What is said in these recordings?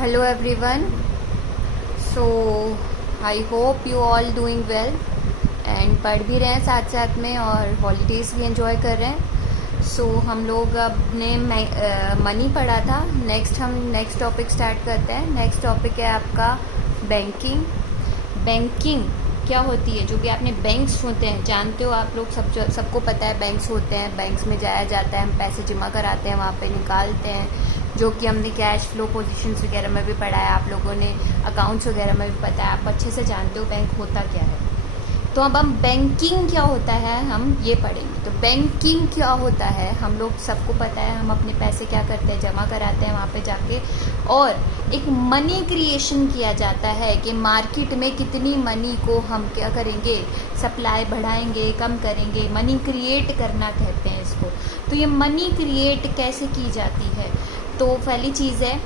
Hello everyone. So I hope you all doing well and पढ़ भी रहे हैं साथ साथ में और हॉलीडेज़ भी एंजॉय कर रहे हैं. सो हम लोग अपने मनी पढ़ा था. हम नेक्स्ट टॉपिक स्टार्ट करते हैं. नेक्स्ट टॉपिक है आपका बैंकिंग. बैंकिंग क्या होती है? जो भी आपने बैंक्स होते हैं जानते हो आप लोग, सबको पता है बैंक्स होते हैं. बैंक्स में जाया जाता है, हम पैसे जमा कराते हैं, वहाँ पे निकालते हैं, जो कि हमने कैश फ्लो पोजीशंस वगैरह में भी पढ़ा है. आप लोगों ने अकाउंट्स वगैरह में भी पता है, आप अच्छे से जानते हो बैंक होता क्या है. तो अब हम बैंकिंग क्या होता है हम ये पढ़ेंगे. तो बैंकिंग क्या होता है हम लोग सबको पता है. हम अपने पैसे क्या करते हैं, जमा कराते हैं वहाँ पे जाके, और एक मनी क्रिएशन किया जाता है कि मार्केट में कितनी मनी को हम क्या करेंगे, सप्लाई बढ़ाएंगे, कम करेंगे. मनी क्रिएट करना कहते हैं इसको. तो ये मनी क्रिएट कैसे की जाती है? तो पहली चीज़ है,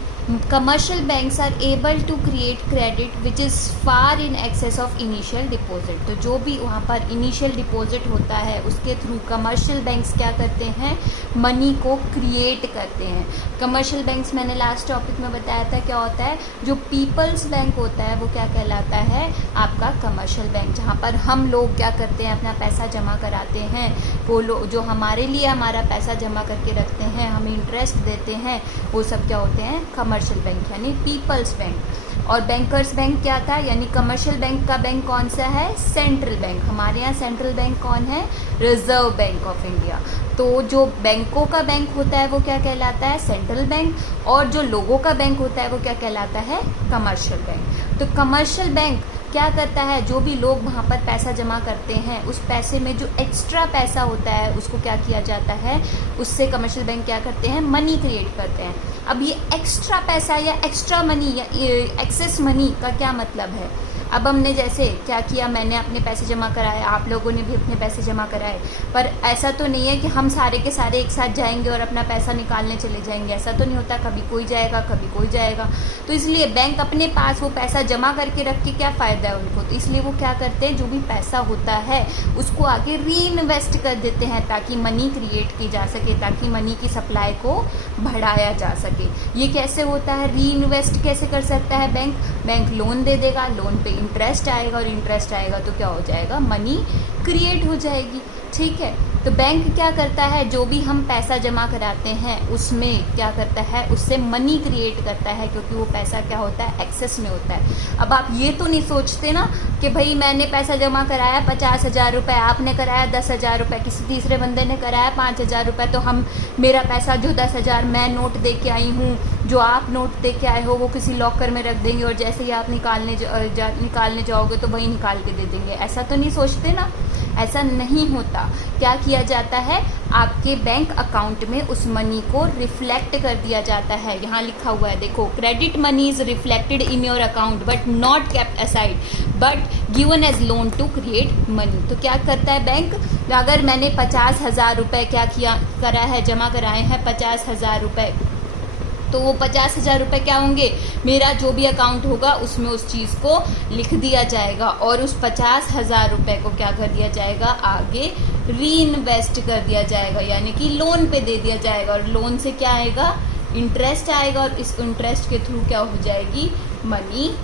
commercial banks are able to create credit which is far in excess of initial deposit. तो जो भी वहाँ पर इनिशियल डिपॉजिट होता है उसके थ्रू कमर्शियल बैंक्स क्या करते हैं, मनी को क्रिएट करते हैं. कमर्शियल बैंक्स मैंने लास्ट टॉपिक में बताया था क्या होता है. जो पीपल्स बैंक होता है वो क्या कहलाता है, आपका कमर्शियल बैंक. जहाँ पर हम लोग क्या करते हैं, अपना पैसा जमा कराते हैं. वो लोग जो हमारे लिए हमारा पैसा जमा करके रखते हैं, हमें इंटरेस्ट देते हैं, वो सब क्या होते हैं, कमर्शियल बैंक यानी पीपल्स बैंक. और बैंकर्स बैंक क्या था, यानी कमर्शियल बैंक का बैंक कौन सा है, सेंट्रल बैंक. हमारे यहाँ सेंट्रल बैंक कौन है, रिजर्व बैंक ऑफ इंडिया. तो जो बैंकों का बैंक होता है वो क्या कहलाता है, सेंट्रल बैंक. और जो लोगों का बैंक होता है वो क्या कहलाता है, कमर्शियल बैंक. तो कमर्शियल बैंक क्या करता है, जो भी लोग वहाँ पर पैसा जमा करते हैं उस पैसे में जो एक्स्ट्रा पैसा होता है उसको क्या किया जाता है, उससे कमर्शियल बैंक क्या करते हैं, मनी क्रिएट करते हैं. अब ये एक्स्ट्रा पैसा या एक्स्ट्रा मनी या एक्सेस मनी का क्या मतलब है. अब हमने जैसे क्या किया, मैंने अपने पैसे जमा कराए, आप लोगों ने भी अपने पैसे जमा कराए, पर ऐसा तो नहीं है कि हम सारे के सारे एक साथ जाएंगे और अपना पैसा निकालने चले जाएंगे. ऐसा तो नहीं होता, कभी कोई जाएगा कभी कोई जाएगा. तो इसलिए बैंक अपने पास वो पैसा जमा करके रख के क्या फ़ायदा है उनको. तो इसलिए वो क्या करते हैं, जो भी पैसा होता है उसको आगे री इन्वेस्ट कर देते हैं ताकि मनी क्रिएट की जा सके, ताकि मनी की सप्लाई को बढ़ाया जा सके. ये कैसे होता है, री इन्वेस्ट कैसे कर सकता है बैंक. बैंक लोन दे देगा, लोन पे इंटरेस्ट आएगा, और इंटरेस्ट आएगा तो क्या हो जाएगा, मनी क्रिएट हो जाएगी. ठीक है. तो बैंक क्या करता है, जो भी हम पैसा जमा कराते हैं उसमें क्या करता है, उससे मनी क्रिएट करता है, क्योंकि वो पैसा क्या होता है, एक्सेस में होता है. अब आप ये तो नहीं सोचते ना कि भाई मैंने पैसा जमा कराया 50,000 रुपये, आपने कराया 10,000 रुपये, किसी तीसरे बंदे ने कराया 5,000 रुपये, तो हम मेरा पैसा जो 10,000 मैं नोट दे के आई हूँ, जो आप नोट दे के आए हो, वो किसी लॉकर में रख देंगे और जैसे ही आप निकालने जाओगे तो वही निकाल के दे देंगे. ऐसा तो नहीं सोचते ना. ऐसा नहीं होता. क्या किया जाता है, आपके बैंक अकाउंट में उस मनी को रिफ्लेक्ट कर दिया जाता है. यहाँ लिखा हुआ है देखो, credit money is reflected in your account but not kept aside but given as loan to create money. तो क्या करता है बैंक, अगर मैंने 50,000 रुपये क्या किया करा है, जमा कराए हैं 50,000 रुपये, तो वो 50,000 रुपये क्या होंगे, मेरा जो भी अकाउंट होगा उसमें उस चीज़ को लिख दिया जाएगा, और उस 50,000 रुपये को क्या कर दिया जाएगा, आगे री इन्वेस्ट कर दिया जाएगा, यानी कि लोन पे दे दिया जाएगा. और लोन से क्या आएगा, इंटरेस्ट आएगा, और इस इंटरेस्ट के थ्रू क्या हो जाएगी, मनी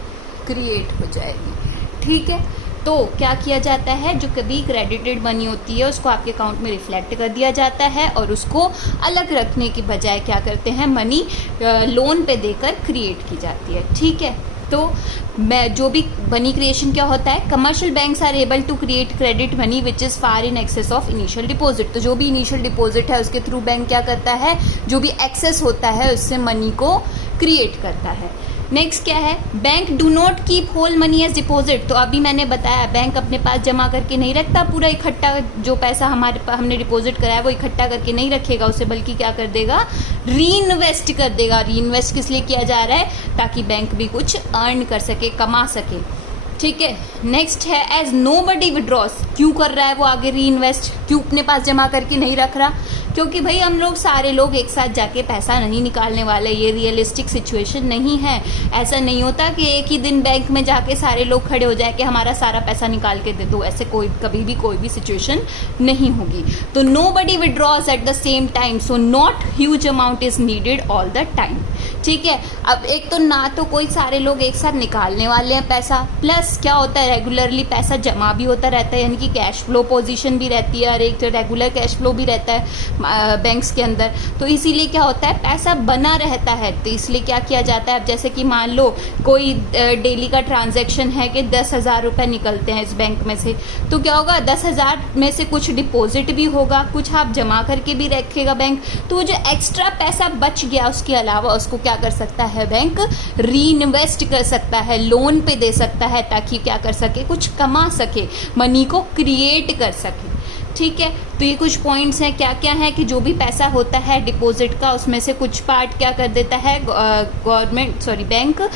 क्रिएट हो जाएगी. ठीक है. तो क्या किया जाता है, जो कभी क्रेडिटेड मनी होती है उसको आपके अकाउंट में रिफ्लेक्ट कर दिया जाता है, और उसको अलग रखने की बजाय क्या करते हैं, मनी लोन पे देकर क्रिएट की जाती है. ठीक है. तो मैं जो भी मनी क्रिएशन क्या होता है, commercial banks are able to create credit money which is far in excess of initial deposit. तो जो भी इनिशियल डिपॉजिट है उसके थ्रू बैंक क्या करता है, जो भी एक्सेस होता है उससे मनी को क्रिएट करता है. नेक्स्ट क्या है, bank do not keep whole money as deposit. तो अभी मैंने बताया बैंक अपने पास जमा करके नहीं रखता पूरा इकट्ठा, जो पैसा हमने डिपॉजिट कराया वो इकट्ठा करके नहीं रखेगा उसे, बल्कि क्या कर देगा, री इन्वेस्ट कर देगा. री इन्वेस्ट किस लिए किया जा रहा है, ताकि बैंक भी कुछ अर्न कर सके, कमा सके. ठीक है. नेक्स्ट है, एज नो बडी विड्रॉस. क्यों कर रहा है वो आगे री इन्वेस्ट, क्यों अपने पास जमा करके नहीं रख रहा, क्योंकि भाई हम लोग सारे लोग एक साथ जाके पैसा नहीं निकालने वाले, ये रियलिस्टिक सिचुएशन नहीं है। ऐसा नहीं होता कि एक ही दिन बैंक में जाके सारे लोग खड़े हो जाए कि हमारा सारा पैसा निकाल के दे दो, ऐसे कभी भी कोई भी सिचुएशन नहीं होगी। तो nobody withdraws at the same time, so not huge amount is needed all the time। ठीक है, अब एक तो ना तो कोई सारे लोग एक साथ निकालने वाले हैं पैसा, प्लस क्या होता है रेगुलरली पैसा जमा भी होता रहता है, यानी कि कैश फ्लो पोजीशन भी रहती है और एक तो रेगुलर कैश फ्लो भी रहता है बैंक्स के अंदर। तो इसीलिए क्या होता है पैसा बना रहता है। तो इसलिए क्या किया जाता है, अब जैसे कि मान लो कोई डेली का ट्रांजैक्शन है कि 10,000 रुपये निकलते हैं इस बैंक में से, तो क्या होगा 10,000 में से कुछ डिपॉजिट भी होगा, कुछ आप जमा करके भी रखेगा बैंक। तो जो एक्स्ट्रा पैसा बच गया उसके अलावा उसको क्या कर सकता है बैंक, री इन्वेस्ट कर सकता है, लोन पे दे सकता है, ताकि क्या कर सके, कुछ कमा सके, मनी को क्रिएट कर सके। ठीक है, तो ये कुछ पॉइंट्स हैं क्या क्या है कि जो भी पैसा होता है डिपॉजिट का उसमें से कुछ पार्ट क्या कर देता है बैंक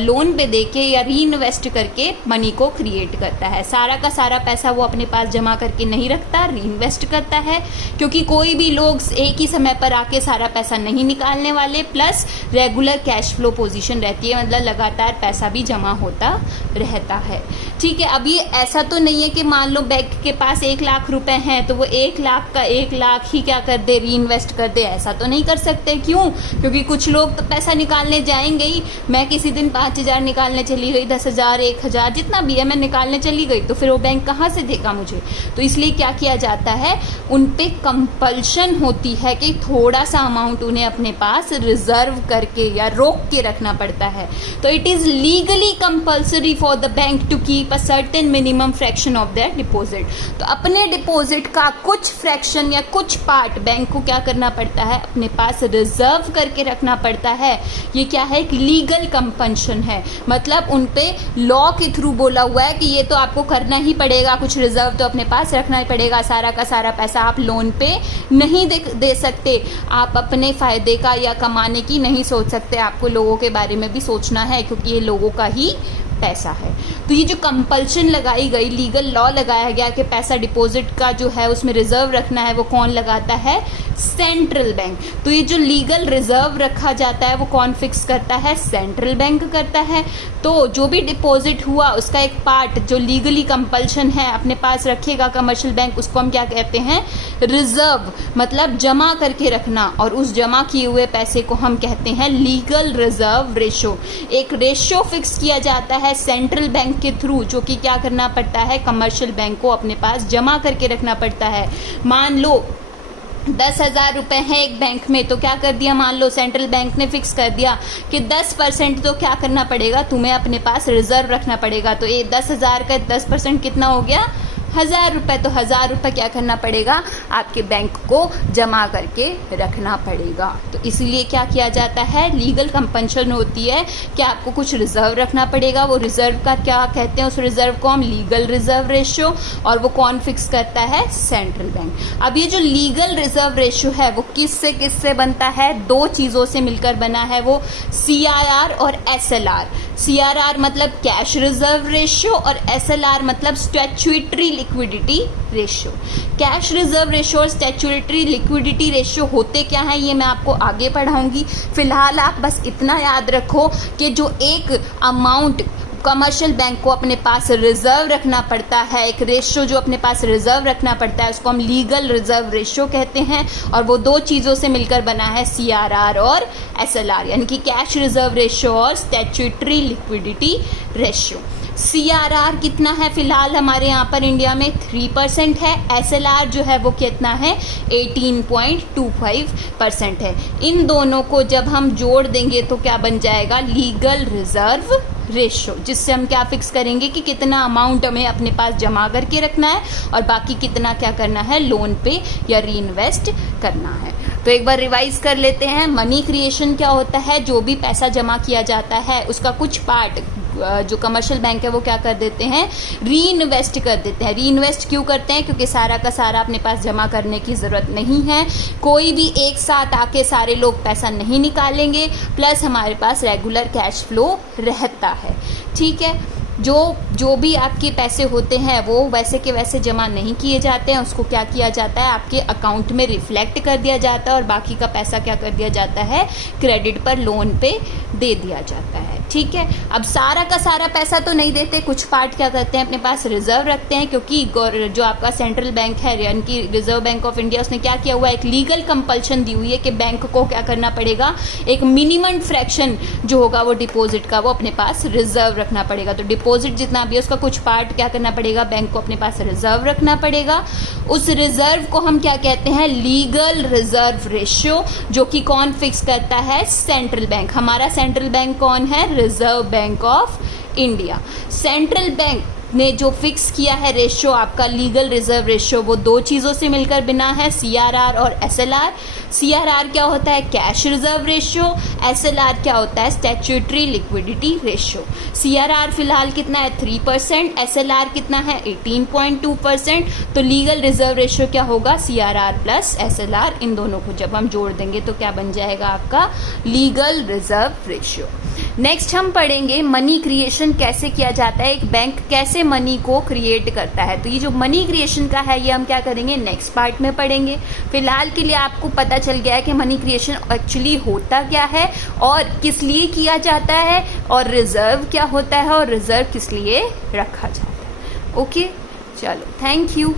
लोन पे देके या री इन्वेस्ट करके मनी को क्रिएट करता है। सारा का सारा पैसा वो अपने पास जमा करके नहीं रखता, री इन्वेस्ट करता है, क्योंकि कोई भी लोग एक ही समय पर आके सारा पैसा नहीं निकालने वाले, plus regular cash flow position रहती है, मतलब लगातार पैसा भी जमा होता रहता है। ठीक है, अभी ऐसा तो नहीं है कि मान लो बैंक के पास 1 लाख रुपए हैं तो वो 1 लाख का 1 लाख ही क्या कर दे, री इन्वेस्ट कर दे, ऐसा तो नहीं कर सकते। क्यों? क्योंकि कुछ लोग तो पैसा निकालने जाएंगे ही। मैं किसी दिन 5,000 निकालने चली गई, 10,000, 1,000 जितना भी है मैं निकालने चली गई, तो फिर वो बैंक कहाँ से देगा मुझे? तो इसलिए क्या किया जाता है, उन पे कंपल्शन होती है कि थोड़ा सा अमाउंट उन्हें अपने पास रिजर्व करके या रोक के रखना पड़ता है। तो it is legally compulsory for the bank to keep a certain minimum fraction of their deposit. तो अपने डिपॉजिट का कुछ फ्रैक्शन या कुछ पार्ट बैंक को क्या करना पड़ता है, अपने पास रिजर्व करके रखना पड़ता है। ये क्या है, एक लीगल कंपल्शन है, मतलब उन पे लॉ के थ्रू बोला हुआ है कि ये तो आपको करना ही पड़ेगा, कुछ रिजर्व तो अपने पास रखना ही पड़ेगा। सारा का सारा पैसा आप लोन पे नहीं दे सकते, आप अपने फायदे का या कमाने की नहीं सोच सकते, आपको लोगों के बारे में भी सोचना है, क्योंकि ये लोगों का ही पैसा है। तो ये जो कंपल्शन लगाई गई, लीगल लॉ लगाया गया कि पैसा डिपॉजिट का जो है उसमें रिजर्व रखना है, वो कौन लगाता है, सेंट्रल बैंक। तो ये जो लीगल रिजर्व रखा जाता है वो कौन फिक्स करता है, सेंट्रल बैंक करता है। तो जो भी डिपॉजिट हुआ उसका एक पार्ट जो लीगली कंपल्शन है अपने पास रखेगा कमर्शियल बैंक, उसको हम क्या कहते हैं, रिजर्व, मतलब जमा करके रखना, और उस जमा किए हुए पैसे को हम कहते हैं लीगल रिजर्व रेशो। एक रेशो फिक्स किया जाता है सेंट्रल बैंक के थ्रू, जो कि क्या करना पड़ता है, कमर्शियल बैंक को अपने पास जमा करके रखना पड़ता है। मान लो 10,000 रुपए हैं एक बैंक में, तो क्या कर दिया, मान लो सेंट्रल बैंक ने फिक्स कर दिया कि 10% तो क्या करना पड़ेगा, तुम्हें अपने पास रिजर्व रखना पड़ेगा। तो ये 10,000 का 10% कितना हो गया, 1,000 रुपये। तो 1,000 रुपये क्या करना पड़ेगा, आपके बैंक को जमा करके रखना पड़ेगा। तो इसीलिए क्या किया जाता है, लीगल कंपल्शन होती है कि आपको कुछ रिजर्व रखना पड़ेगा। वो रिजर्व का क्या कहते हैं, उस रिजर्व को हम लीगल रिजर्व रेशियो, और वो कौन फिक्स करता है, सेंट्रल बैंक। अब ये जो लीगल रिजर्व रेशियो है वो किससे बनता है, 2 चीज़ों से मिलकर बना है, वो CRR और SLR। CRR मतलब कैश रिजर्व रेशियो और SLR मतलब statutory liquidity ratio. Cash reserve ratio और स्टैट्यूटरी लिक्विडिटी रेशियो होते क्या है, ये मैं आपको आगे पढ़ाऊंगी। फिलहाल आप बस इतना याद रखो कि जो एक अमाउंट कमर्शियल बैंक को अपने पास रिजर्व रखना पड़ता है, एक रेशियो जो अपने पास रिजर्व रखना पड़ता है, उसको हम लीगल रिजर्व रेशियो कहते हैं। और वो 2 चीज़ों से मिलकर बना है, CRR और SLR, यानी कि कैश रिजर्व रेशियो और स्टैट्यूटरी लिक्विडिटी रेशियो। CRR कितना है फिलहाल हमारे यहाँ पर इंडिया में, 3% है। SLR जो है वो कितना है, 18.25% है। इन दोनों को जब हम जोड़ देंगे तो क्या बन जाएगा, लीगल रिजर्व रेशियो, जिससे हम क्या फिक्स करेंगे कि कितना अमाउंट हमें अपने पास जमा करके रखना है और बाकी कितना क्या करना है, लोन पे या री इन्वेस्ट करना है। तो एक बार रिवाइज कर लेते हैं। मनी क्रिएशन क्या होता है, जो भी पैसा जमा किया जाता है उसका कुछ पार्ट जो कमर्शियल बैंक है वो क्या कर देते हैं, री इन्वेस्ट कर देते हैं। री इन्वेस्ट क्यों करते हैं, क्योंकि सारा का सारा अपने पास जमा करने की ज़रूरत नहीं है, कोई भी एक साथ आके सारे लोग पैसा नहीं निकालेंगे, प्लस हमारे पास रेगुलर कैश फ्लो रहता है। ठीक है, जो भी आपके पैसे होते हैं वो वैसे के वैसे जमा नहीं किए जाते हैं, उसको क्या किया जाता है, आपके अकाउंट में रिफ्लेक्ट कर दिया जाता है और बाकी का पैसा क्या कर दिया जाता है, क्रेडिट पर लोन पे दे दिया जाता है। ठीक है, अब सारा का सारा पैसा तो नहीं देते, कुछ पार्ट क्या करते हैं अपने पास रिजर्व रखते हैं, क्योंकि जो आपका सेंट्रल बैंक है यानी कि रिजर्व बैंक ऑफ इंडिया, उसने क्या किया हुआ है, एक लीगल कंपल्शन दी हुई है कि बैंक को क्या करना पड़ेगा, एक मिनिमम फ्रैक्शन जो होगा वो डिपॉजिट का वो अपने पास रिजर्व रखना पड़ेगा। तो डिपॉजिट जितना भी है उसका कुछ पार्ट क्या करना पड़ेगा, बैंक को अपने पास रिजर्व रखना पड़ेगा। उस रिजर्व को हम क्या कहते हैं, लीगल रिजर्व रेशियो, जो कि कौन फिक्स करता है, सेंट्रल बैंक। हमारा सेंट्रल बैंक कौन है, reserve bank of India. Central bank ने जो फिक्स किया है रेशियो आपका लीगल रिजर्व रेशियो, वो दो चीजों से मिलकर बना है, CRR और SLR। CRR क्या होता है, कैश रिजर्व रेशियो, SLR क्या होता है, स्टैट्यूटरी लिक्विडिटी रेशियो। CRR फिलहाल कितना है, 3%, SLR कितना है, 18.2%। तो लीगल रिजर्व रेशियो क्या होगा, CRR प्लस SLR, इन दोनों को जब हम जोड़ देंगे तो क्या बन जाएगा आपका लीगल रिजर्व रेशियो। नेक्स्ट हम पढ़ेंगे मनी क्रिएशन कैसे किया जाता है, एक बैंक कैसे मनी को क्रिएट करता है। तो ये जो मनी क्रिएशन का है ये हम क्या करेंगे, नेक्स्ट पार्ट में पढ़ेंगे। फिलहाल के लिए आपको पता चल गया है कि मनी क्रिएशन एक्चुअली होता क्या है और किस लिए किया जाता है, और रिजर्व क्या होता है और रिजर्व किस लिए रखा जाता है। ओके, चलो, थैंक यू।